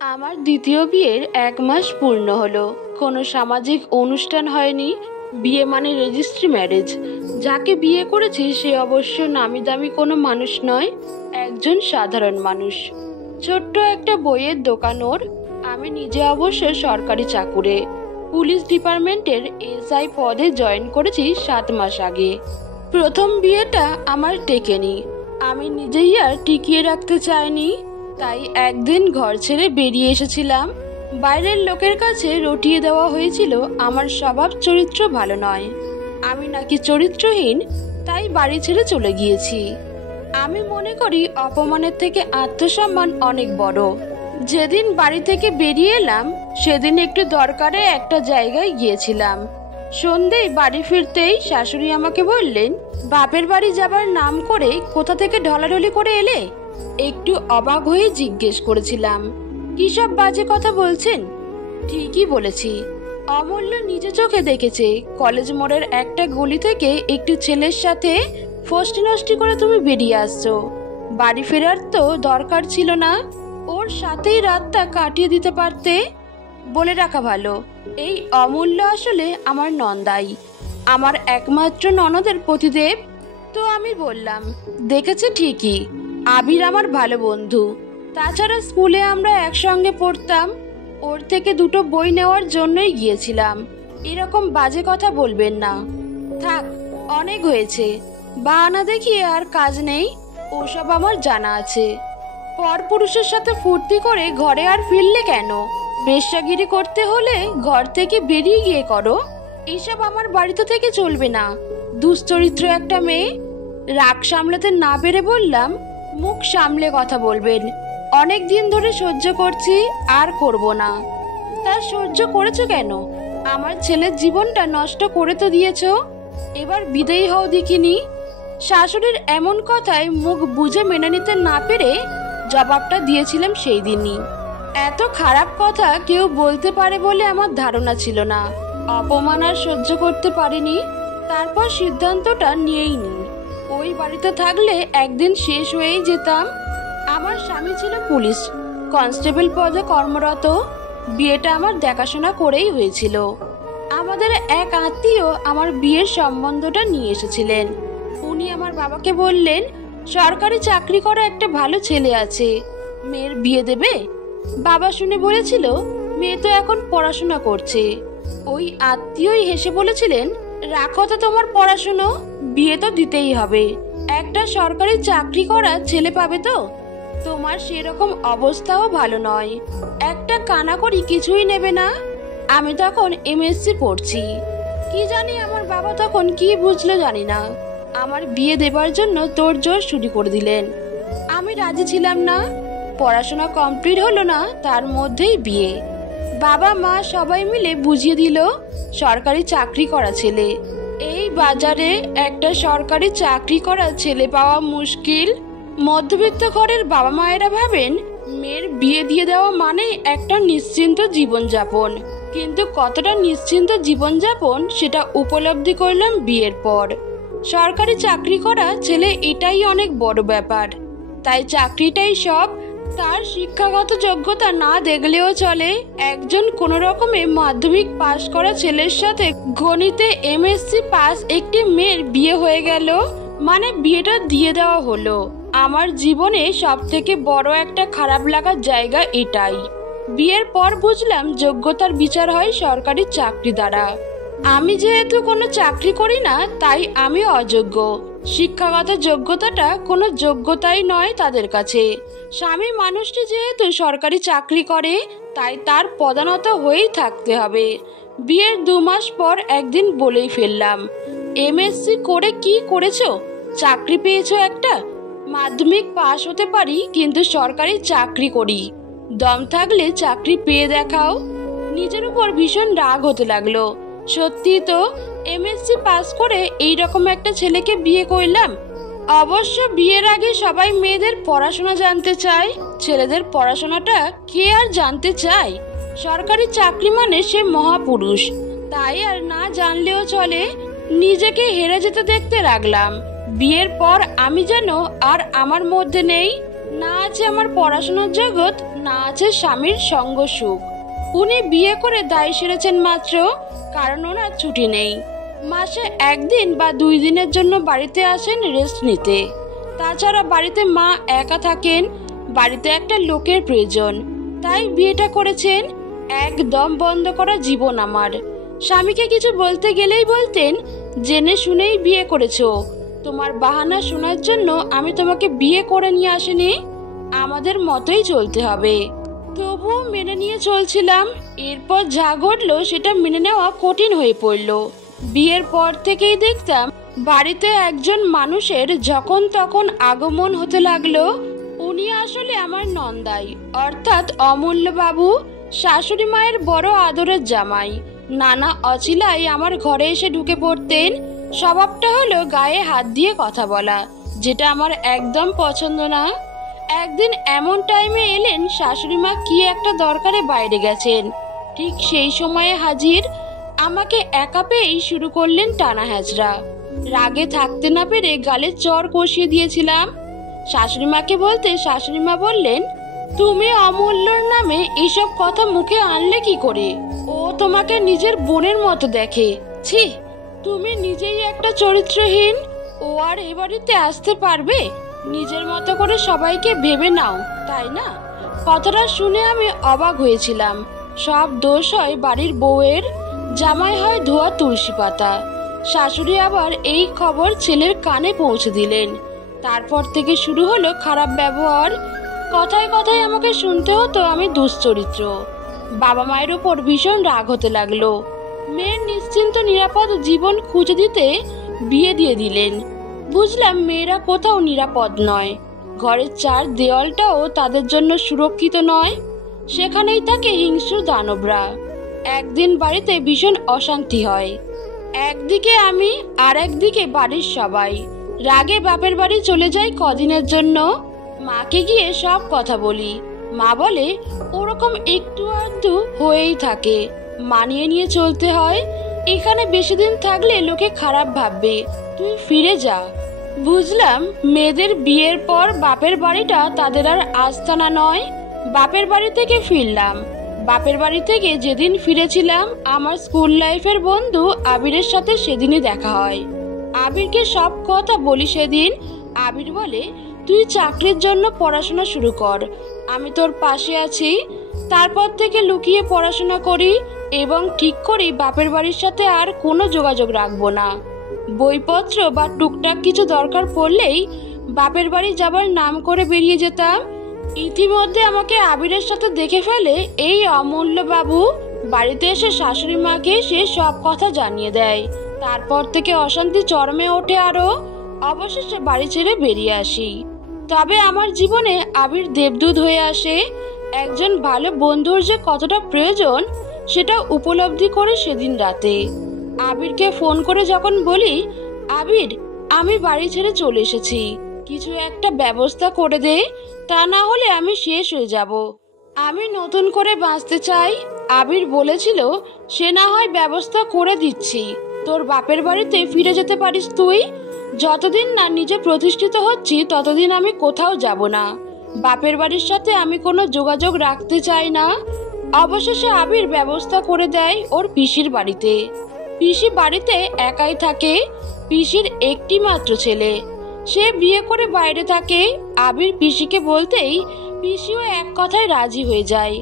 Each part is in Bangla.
আমার দ্বিতীয় বিয়ের ১ মাস পূর্ণ হলো। কোনো সামাজিক অনুষ্ঠান হয়নি। বিয়ে মানে রেজিস্ট্রি ম্যারেজ। যাকে বিয়ে করেছি সে অবশ্য নামি দামি কোনো মানুষ নয়, একজন সাধারণ মানুষ। ছোট্ট একটা বইয়ের দোকান ওর। আমি নিজে অবশ্য সরকারি চাকুরে, পুলিশ ডিপার্টমেন্টের এসআই পদে জয়েন করেছি ৭ মাস আগে। প্রথম বিয়েটা আমার টেকেনি। আমি নিজেই আর টিকিয়ে রাখতে চাইনি, তাই একদিন ঘর ছেড়ে বেরিয়ে এসেছিলাম। বাইরের লোকের কাছে রটিয়ে দেওয়া হয়েছিল আমার স্বভাব চরিত্র ভালো নয়, আমি নাকি চরিত্রহীন, তাই বাড়ি ছেড়ে চলে গিয়েছি। আমি মনে করি অপমানের থেকে আত্মসম্মান অনেক বড়। যেদিন বাড়ি থেকে বেরিয়ে এলাম সেদিন একটু দরকারে একটা জায়গায় গিয়েছিলাম। সন্ধেয় বাড়ি ফিরতেই শাশুড়ি আমাকে বললেন, বাপের বাড়ি যাবার নাম করে কোথা থেকে ঢলাঢলি করে এলে? একটু অবাক হয়ে জিজ্ঞেস করেছিলাম, কি সব বাজে কথা বলছেন? ঠিকই বলেছি। অমূল্য নিজে চোখে দেখেছে কলেজ মোড়ের একটা গলি থেকে একটি ছেলের সাথে ফষ্টি নষ্টি করে তুমি বেরিয়ে আসছো। বাড়ি ফেরার তো দরকার ছিল না, ওর সাথেই রাতটা কাটিয়ে দিতে পারতে। বলে রাখা ভালো, এই অমূল্য আসলে আমার নন্দাই, আমার একমাত্র ননদের পতিদেব। তো আমি বললাম, দেখেছে ঠিকই, আবির আমার ভালো বন্ধু। তাছাড়া স্কুলে আমরা একসঙ্গে পড়তাম, ওর থেকে দুটো বই নেওয়ার জন্যই গিয়েছিলাম। এরকম বাজে কথা বলবেন না। থাক, অনেক হয়েছে। বাহানা দেখিয়ে আর কাজ নেই, ওসব আমার জানা আছে। পরপুরুষের সাথে ফুর্তি করে ঘরে আর ফিরলে কেন? বেশ্যাগিরি করতে হলে ঘর থেকে বেরিয়ে গিয়ে করো। এইসব আমার বাড়িতে থেকে চলবে না। দুশ্চরিত্র একটা মেয়ে। রাগ সামলাতে না পেরে বললাম, মুখ সামলে কথা বলবেন। অনেক দিন ধরে সহ্য করছি, আর করব না। তা সহ্য করেছো কেন? আমার ছেলের জীবনটা নষ্ট করে তো দিয়েছো, এবার বিদায়ী হও দেখিনি। শাশুড়ির এমন কথায় মুখ বুঝে মেনে নিতে না পেরে জবাবটা দিয়েছিলাম সেই দিনই। এত খারাপ কথা কেউ বলতে পারে বলে আমার ধারণা ছিল না। অপমান আর সহ্য করতে পারিনি, তারপর সিদ্ধান্তটা নিয়েই নি। ওই বাড়িতে থাকলে একদিন শেষ হয়েই যেতাম। আমার স্বামী ছিল পুলিশ কনস্টেবল পদে কর্মরত। বিয়েটা আমার দেখাশোনা করেই হয়েছিল। আমাদের এক আত্মীয় আমার বিয়ের সম্বন্ধটা নিয়ে এসেছিলেন। উনি আমার বাবাকে বললেন, সরকারি চাকরি করা একটা ভালো ছেলে আছে, মেয়ের বিয়ে দেবে? বাবা শুনে বলেছিল, মেয়ে তো এখন পড়াশোনা করছে। ওই আত্মীয়ই হেসে বলেছিলেন, রাখো তো তোমার পড়াশুনো, বিয়ে তো দিতেই হবে। একটা সরকারি চাকরি করা ছেলে পাবে তো? তোমার সেরকম অবস্থাও ভালো নয়, একটা কানাকড়ি কিছুই নেবে না। আমি তখন এমএসসি পড়ছি। কি জানি আমার বাবা তখন কি বুঝলো জানি না, আমার বিয়ে দেবার জন্য তোড়জোড় শুরু করে দিলেন। আমি রাজি ছিলাম না। পড়াশোনা কমপ্লিট হলো না, তার মধ্যেই বিয়ে। বাবা মা সবাই মিলে বুঝিয়ে দিল, সরকারি চাকরি করা ছেলে। এই বাজারে একটা সরকারি চাকরি করা ছেলে পাওয়া মুশকিল। মধ্যবিত্ত ঘরের বাবা মায়েরা ভাবেন মেয়ের বিয়ে দিয়ে দেওয়া মানে একটা নিশ্চিন্ত জীবনযাপন। কিন্তু কতটা নিশ্চিন্ত জীবনযাপন সেটা উপলব্ধি করলাম বিয়ের পর। সরকারি চাকরি করা ছেলে এটাই অনেক বড় ব্যাপার, তাই চাকরিটাই সব। তার শিক্ষাগত যোগ্যতা না দেখলেও চলে। একজন কোনো রকমে মাধ্যমিক পাশ করা ছেলের সাথে গণিতে এমএসসি পাস একটি মেয়ের বিয়ে হয়ে গেল, মানে বিয়েটা দিয়ে দেওয়া হলো। আমার জীবনে সব থেকে বড় একটা খারাপ লাগার জায়গা এটাই। বিয়ের পর বুঝলাম যোগ্যতার বিচার হয় সরকারি চাকরি দ্বারা। আমি যেহেতু কোনো চাকরি করি না, তাই আমি অযোগ্য। শিক্ষাগত যোগ্যতাটা কোনো যোগ্যতাই নয় তাদের কাছে। স্বামী মানুষটি যেহেতু সরকারি চাকরি করে, তাই তার পদানত হয়েই থাকতে হবে। বিয়ের ২ মাস পর একদিন বলেই ফেললাম, এমএসসি করে কি করেছো? চাকরি পেয়েছো একটা। মাধ্যমিক পাশ হতে পারি, কিন্তু সরকারি চাকরি করি। দম থাকলে চাকরি পেয়ে দেখাও। নিজের উপর ভীষণ রাগ হতে লাগলো। সত্যি তো, এমএসসি পাস করে এইরকম একটা ছেলেকে বিয়ে করলাম। অবশ্য বিয়ের আগে সবাই মেয়েদের পড়াশোনা জানতে চায়, ছেলেদের পড়াশোনাটা কে আর জানতে চায়? সরকারি চাকরি মানে সে মহাপুরুষ, তাই আর না জানলেও চলে। নিজেকে হেরে যেতে দেখতে লাগলাম। বিয়ের পর আমি যেন আর আমার মধ্যে নেই, না আছে আমার পড়াশোনার জগৎ, না আছে স্বামীর সঙ্গ সুখ। উনি বিয়ে করে দায় সেরেছেন মাত্র, কারণ ওনার ছুটি নেই। মাসে 1 দিন বা 2 দিনের জন্য বাড়িতে আসেন রেস্ট নিতে। তাছাড়া বাড়িতে মা একা থাকেন, বাড়িতে একটা লোকের প্রয়োজন, তাই বিয়েটা করেছেন। একদম বন্ধ করা জীবন আমার। স্বামীকে কিছু বলতে গেলেই বলতেন, জেনে শুনেই বিয়ে করেছো, তোমার বাহানা শোনার জন্য আমি তোমাকে বিয়ে করে নিয়ে আসিনি, আমাদের মতোই চলতে হবে। তবুও মেনে নিয়ে চলছিলাম। এরপর যা ঘটলো সেটা মেনে নেওয়া কঠিন হয়ে পড়ল। বিয়ের পর থেকেই দেখতাম বাড়িতে একজন মানুষের যখন তখন আগমন হতে লাগলো। উনি আসলে আমার নন্দাই, অর্থাৎ অমূল্য বাবু, শাশুড়ি মায়ের বড় আদরের জামাই। নানা অছিলাই আমার ঘরে এসে ঢুকে পড়তেন। স্বভাবটা হলো গায়ে হাত দিয়ে কথা বলা, যেটা আমার একদম পছন্দ না। একদিন এমন টাইমে এলেন, শাশুড়ি মা কি একটা দরকারে বাইরে গেছেন, ঠিক সেই সময়ে হাজির। আমাকে একা পেয়েই শুরু করলেন টানা হ্যাচড়া। রাগে থাকতে না পেরে গালে চড় কষিয়ে দিয়েছিলাম। শাশুড়ি মাকে বলতে শাশুড়ি মা বললেন, তুমি অমূল্যর নামে এইসব কথা মুখে আনলে কি করে? ও তোমাকে নিজের বোনের মতো দেখে। ছি, তুমি নিজেই একটা চরিত্রহীন। ও আর এ বাড়িতে আসতে পারবে? নিজের মতো করে সবাইকে ভেবে নাও, তাই না? কথাটা শুনে আমি অবাক হয়েছিলাম। সব দোষ হয় বাড়ির বউয়ের, জামাই হয় ধোয়া তুলসী পাতা। শাশুড়ি আবার এই খবর ছেলের কানে পৌঁছে দিলেন। তারপর থেকে শুরু হলো খারাপ ব্যবহার। কথায় কথায় আমাকে শুনতে হতো আমি দুশ্চরিত্র। বাবা মায়ের ওপর ভীষণ রাগ হতে লাগলো। মেয়ের নিশ্চিন্ত নিরাপদ জীবন খুঁজে দিতে বিয়ে দিয়ে দিলেন। বুঝলাম মেয়েরা কোথাও নিরাপদ নয়, ঘরের 4 দেওয়ালটাও তাদের জন্য সুরক্ষিত নয়। সেখানেই থাকে হিংস্র দানবরা। একদিন বাড়িতে ভীষণ অশান্তি হয়। একদিকে আমি আর একদিকে বাড়ির সবাই। রাগে বাপের বাড়ি চলে যাই কদিনের জন্য। মাকে গিয়ে সব কথা বলি। মা বলে, ওরকম একটু আধটু হয়েই থাকে, মানিয়ে নিয়ে চলতে হয়। এখানে বেশি দিন থাকলে লোকে খারাপ ভাববে, তুই ফিরে যা। বুঝলাম মেয়েদের বিয়ের পর বাপের বাড়িটা তাদের আর আস্তানা নয়। বাপের বাড়ি থেকে ফিরলাম। বাপের বাড়ি থেকে যেদিন ফিরেছিলাম, আমার স্কুল লাইফের বন্ধু আবিরের সাথে সেদিনই দেখা হয়। আবিরকে সব কথা বলি সেদিন। আবির বলে, তুই চাকরির জন্য পড়াশোনা শুরু কর, আমি তোর পাশে আছি। তারপর থেকে লুকিয়ে পড়াশোনা করি এবং ঠিক করি বাপের বাড়ির সাথে আর কোনো যোগাযোগ রাখবো না। বইপত্র বা টুকটাক কিছু দরকার পড়লেই বাপের বাড়ি যাবার নাম করে বেরিয়ে যেতাম। ইতিমধ্যে আমাকে আবিরের সাথে দেখে ফেলে এই অমূল্য বাবু। বাড়িতে এসে শাশুড়ি মাকে সে সব কথা জানিয়ে দেয়। তারপর থেকে অশান্তি চরমে ওঠে আরো। অবশেষে বাড়ি ছেড়ে বেরিয়ে আসি। তবে আমার জীবনে আবির দেবদূত হয়ে আসে। একজন ভালো বন্ধুর যে কতটা প্রয়োজন সেটা উপলব্ধি করে সেদিন রাতে। আবিরকে ফোন করে যখন বলি, আবির, আমি বাড়ি ছেড়ে চলে এসেছি, কিছু একটা ব্যবস্থা করে দে, তা না হলে আমি শেষ হয়ে যাব। আমি নতুন করে বাঁচতে চাই। আবির বলেছিল, সে না হয় ব্যবস্থা করে দিচ্ছি, তোর বাপের বাড়িতে ফিরে যেতে পারিস তুই। যতদিন না নিজে প্রতিষ্ঠিত হচ্ছি ততদিন আমি কোথাও যাব না। বাপের বাড়ির সাথে আমি কোনো যোগাযোগ রাখতে চাই না। অবশেষে আবির ব্যবস্থা করে দেয় ওর পিসির বাড়িতে। পিসি বাড়িতে একাই থাকে। পিসির একটি মাত্র ছেলে, সে বিয়ে করে বাইরে থাকে। আবির পিসিকে বলতেই পিসিও এক কথায় রাজি হয়ে যায়।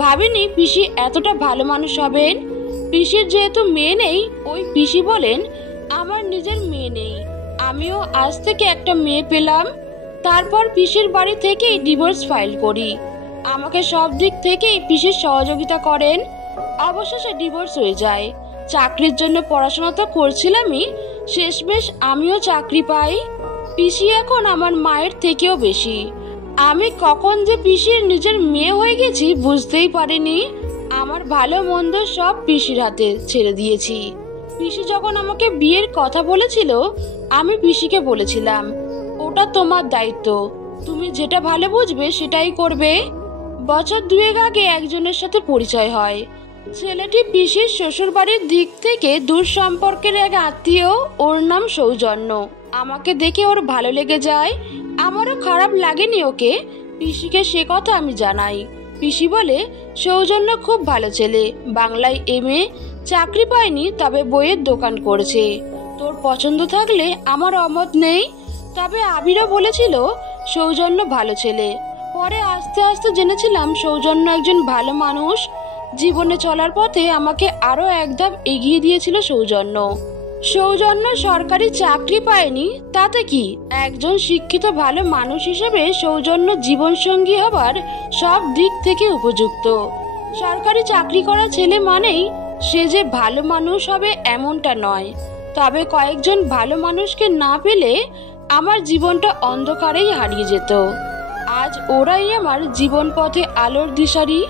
ভাবিনি পিসি এতটা ভালো মানুষ হবেন। পিসির যেহেতু মেয়ে নেই, ওই পিসি বলেন, আমার নিজের মেয়ে নেই, আমিও আজ থেকে একটা মেয়ে পেলাম। তারপর পিসির বাড়ি থেকেই ডিভোর্স ফাইল করি। আমাকে সব দিক থেকেই পিসির সহযোগিতা করেন। অবশেষে ডিভোর্স হয়ে যায়। চাকরির জন্য পড়াশোনা তো করছিলামই, শেষমেশ আমিও চাকরি পাই। পিসি এখন আমার মায়ের থেকেও বেশি। আমি কখন যে পিসির নিজের মেয়ে হয়ে গেছি বুঝতেই পারিনি। আমার ভালো মন্দ সব পিসির হাতে ছেড়ে দিয়েছি। পিসি যখন আমাকে বিয়ের কথা বলেছিল, আমি পিসিকে বলেছিলাম, ওটা তোমার দায়িত্ব, তুমি যেটা ভালো বুঝবে সেটাই করবে। বছর 2 আগে একজনের সাথে পরিচয় হয়। ছেলেটি পিসির শ্বশুর বাড়ির দিক থেকে দূর সম্পর্কের এক আত্মীয়। ওর নাম সৌজন্য। আমাকে দেখে ওর ভালো লেগে যায়। আমারও খারাপ লাগেনি ওকে। পিসিকে সে কথা আমি জানাই। পিসি বলে সৌজন্য খুব ভালো ছেলে, বাংলায় এমএ, চাকরি পায়নি তবে বইয়ের দোকান করেছে। তোর পছন্দ থাকলে আমার অমত নেই। তবে আবিরও বলেছিল সৌজন্য ভালো ছেলে। পরে আস্তে আস্তে জেনেছিলাম সৌজন্য একজন ভালো মানুষ। জীবনে চলার পথে আমাকে আরো এক ধাপ এগিয়ে দিয়েছিল সৌজন্য। সৌজন্য সরকারি চাকরি পায়নি, তাতে কি? একজন শিক্ষিত ভালো মানুষ হিসেবে সৌজন্য জীবনসঙ্গী হবার সব দিক থেকে উপযুক্ত। সরকারি চাকরি করা ছেলে মানেই সে যে ভালো মানুষ হবে এমনটা নয়। তবে কয়েকজন ভালো মানুষকে না পেলে আমার জীবনটা অন্ধকারেই হারিয়ে যেত। আজ ওরাই আমার জীবন পথে আলোর দিশারি।